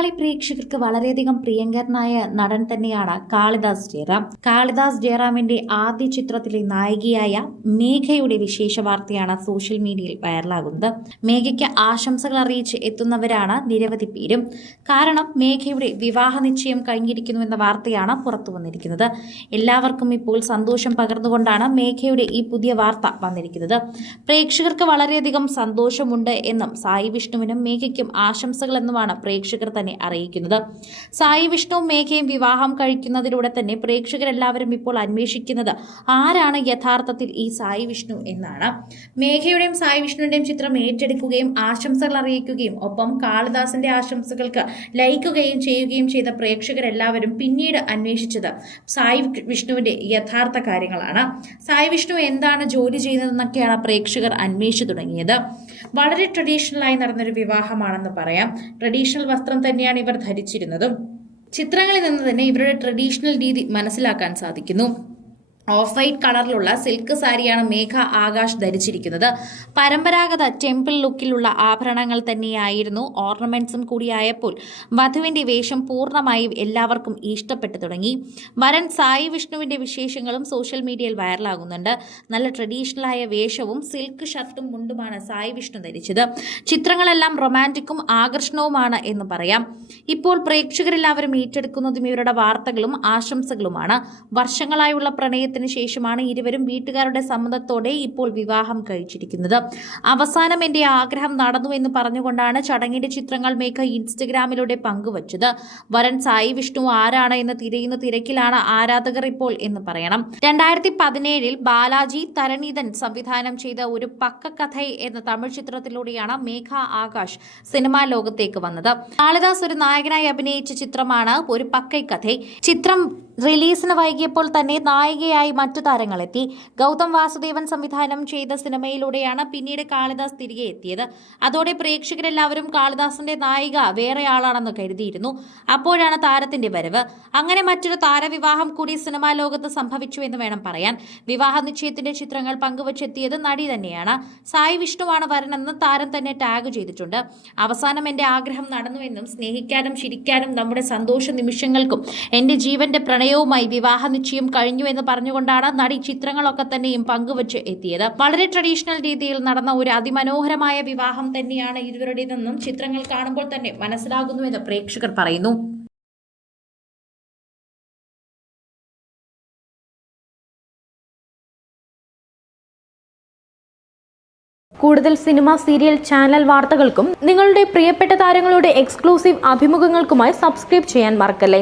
മലയാളി പ്രേക്ഷകർക്ക് വളരെയധികം പ്രിയങ്കരനായ നടൻ തന്നെയാണ് കാളിദാസ് ജയറാം. കാളിദാസ് ജയറാമിന്റെ ആദ്യ ചിത്രത്തിലെ നായികയായ മേഘയുടെ വിശേഷ വാർത്തയാണ് സോഷ്യൽ മീഡിയയിൽ വൈറലാകുന്നത്. മേഘയ്ക്ക് ആശംസകൾ അറിയിച്ച് എത്തുന്നവരാണ് നിരവധി പേരും. കാരണം മേഘയുടെ വിവാഹ നിശ്ചയം കഴിഞ്ഞിരിക്കുന്നുവെന്ന വാർത്തയാണ് പുറത്തു വന്നിരിക്കുന്നത്. എല്ലാവർക്കും ഇപ്പോൾ സന്തോഷം പകർന്നുകൊണ്ടാണ് മേഘയുടെ ഈ പുതിയ വാർത്ത വന്നിരിക്കുന്നത്. പ്രേക്ഷകർക്ക് വളരെയധികം സന്തോഷമുണ്ട് എന്നും സായി വിഷ്ണുവിനും മേഘയ്ക്കും ആശംസകൾ എന്നുമാണ് പ്രേക്ഷകർ തന്നെ അറിയിക്കുന്നത്. സായി വിഷ്ണുവും മേഘയും വിവാഹം കഴിക്കുന്നതിലൂടെ തന്നെ പ്രേക്ഷകരെല്ലാവരും ഇപ്പോൾ അന്വേഷിക്കുന്നത് ആരാണ് യഥാർത്ഥത്തിൽ ഈ സായി വിഷ്ണു എന്നാണ്. മേഘയുടെയും സായി വിഷ്ണുവിന്റെയും ചിത്രം ഏറ്റെടുക്കുകയും ആശംസകൾ അറിയിക്കുകയും ഒപ്പം കാളിദാസിന്റെ ആശംസകൾക്ക് ലയിക്കുകയും ചെയ്യുകയും ചെയ്ത പ്രേക്ഷകരെല്ലാവരും പിന്നീട് അന്വേഷിച്ചത് സായി വിഷ്ണുവിന്റെ യഥാർത്ഥ കാര്യങ്ങളാണ്. സായി വിഷ്ണു എന്താണ് ജോലി ചെയ്യുന്നതെന്നൊക്കെയാണ് പ്രേക്ഷകർ അന്വേഷിച്ചു തുടങ്ങിയത്. വളരെ ട്രഡീഷണലായി നടന്നൊരു വിവാഹമാണെന്ന് പറയാം. ട്രഡീഷണൽ വസ്ത്രം തന്നെയാണ് ഇവർ ധരിച്ചിരുന്നതും. ചിത്രങ്ങളിൽ നിന്ന് തന്നെ ഇവരുടെ ട്രഡീഷണൽ രീതി മനസ്സിലാക്കാൻ സാധിക്കുന്നു. ഓഫ് വൈറ്റ് കളറിലുള്ള സിൽക്ക് സാരിയാണ് മേഘ ആകാശ് ധരിച്ചിരിക്കുന്നത്. പരമ്പരാഗത ടെമ്പിൾ ലുക്കിലുള്ള ആഭരണങ്ങൾ തന്നെയായിരുന്നു ഓർണമെന്റ്സും കൂടിയായപ്പോൾ വധുവിന്റെ വേഷം പൂർണമായും എല്ലാവർക്കും ഇഷ്ടപ്പെട്ടു തുടങ്ങി. വരൻ സായി വിഷ്ണുവിന്റെ വിശേഷങ്ങളും സോഷ്യൽ മീഡിയയിൽ വൈറലാകുന്നുണ്ട് നല്ല ട്രഡീഷണലായ വേഷവും സിൽക്ക് ഷർട്ടും മുണ്ടുമാണ് സായി വിഷ്ണു ധരിച്ചത്. ചിത്രങ്ങളെല്ലാം റൊമാന്റിക്കും ആകർഷണവുമാണ് എന്ന് പറയാം. ഇപ്പോൾ പ്രേക്ഷകരെല്ലാവരും ഏറ്റെടുക്കുന്നതും ഇവരുടെ വാർത്തകളും ആശംസകളുമാണ്. വർഷങ്ങളായുള്ള പ്രണയത്തിന് ശേഷമാണ് ഇരുവരും വീട്ടുകാരുടെ സമ്മതത്തോടെ ഇപ്പോൾ വിവാഹം കഴിച്ചിരിക്കുന്നത്. അവസാനം എന്റെ ആഗ്രഹം നടന്നു എന്ന് പറഞ്ഞുകൊണ്ടാണ് ചടങ്ങിന്റെ ചിത്രങ്ങൾ മേഘ ഇൻസ്റ്റഗ്രാമിലൂടെ പങ്കുവച്ചത്. വരൻ സായി വിഷ്ണു ആരാണ് എന്ന് തിരയുന്ന തിരക്കിലാണ് ആരാധകർ ഇപ്പോൾ എന്ന് പറയണം. രണ്ടായിരത്തി പതിനേഴിൽ ബാലാജി തരണീതൻ സംവിധാനം ചെയ്ത ഒരു പക്കക്കഥ എന്ന തമിഴ് ചിത്രത്തിലൂടെയാണ് മേഘ ആകാശ് സിനിമാ ലോകത്തേക്ക് വന്നത്. കാളിദാസ് ഒരു നായകനായി അഭിനയിച്ച ചിത്രമാണ് ഒരു പക്കൈ കഥ ചിത്രം റിലീസിന് വൈകിയപ്പോൾ തന്നെ നായികയായി മറ്റു താരങ്ങളെത്തി. ഗൗതം വാസുദേവൻ സംവിധാനം ചെയ്ത സിനിമയിലൂടെയാണ് പിന്നീട് കാളിദാസ് തിരികെ എത്തിയത്. അതോടെ പ്രേക്ഷകരെല്ലാവരും കാളിദാസിന്റെ നായിക വേറെയാളാണെന്ന് കരുതിയിരുന്നു. അപ്പോഴാണ് താരത്തിന്റെ വരവ്. അങ്ങനെ മറ്റൊരു താരവിവാഹം കൂടി സിനിമാ ലോകത്ത് സംഭവിച്ചു എന്ന് വേണം പറയാൻ. വിവാഹ നിശ്ചയത്തിന്റെ ചിത്രങ്ങൾ പങ്കുവച്ചെത്തിയത് നടി തന്നെയാണ്. സായി വിഷ്ണുവാണ് വരനെന്ന് താരം തന്നെ ടാഗ് ചെയ്തിട്ടുണ്ട്. അവസാനം എന്റെ ആഗ്രഹം നടന്നുവെന്നും സ്നേഹിക്കാനും ചിരിക്കാനും നമ്മുടെ സന്തോഷ നിമിഷങ്ങൾക്കും എന്റെ ജീവന്റെ പ്രണയവുമായി വിവാഹ നിശ്ചയം കഴിഞ്ഞു എന്ന് പറഞ്ഞുകൊണ്ടാണ് നടി ചിത്രങ്ങളൊക്കെ തന്നെയും പങ്കുവച്ച് എത്തിയത്. വളരെ ട്രഡീഷണൽ രീതിയിൽ നടന്ന ഒരു അതിമനോഹരമായ വിവാഹം തന്നെയാണ് ഇരുവരുടേതെന്നും ചിത്രങ്ങൾ കാണുമ്പോൾ തന്നെ മനസ്സിലാകുന്നുവെന്ന് പ്രേക്ഷകർ പറയുന്നു. കൂടുതൽ സിനിമ സീരിയൽ ചാനൽ വാർത്തകൾക്കും നിങ്ങളുടെ പ്രിയപ്പെട്ട താരങ്ങളുടെ എക്സ്ക്ലൂസീവ് അഭിമുഖങ്ങൾക്കുമായി സബ്സ്ക്രൈബ് ചെയ്യാൻ മറക്കല്ലേ?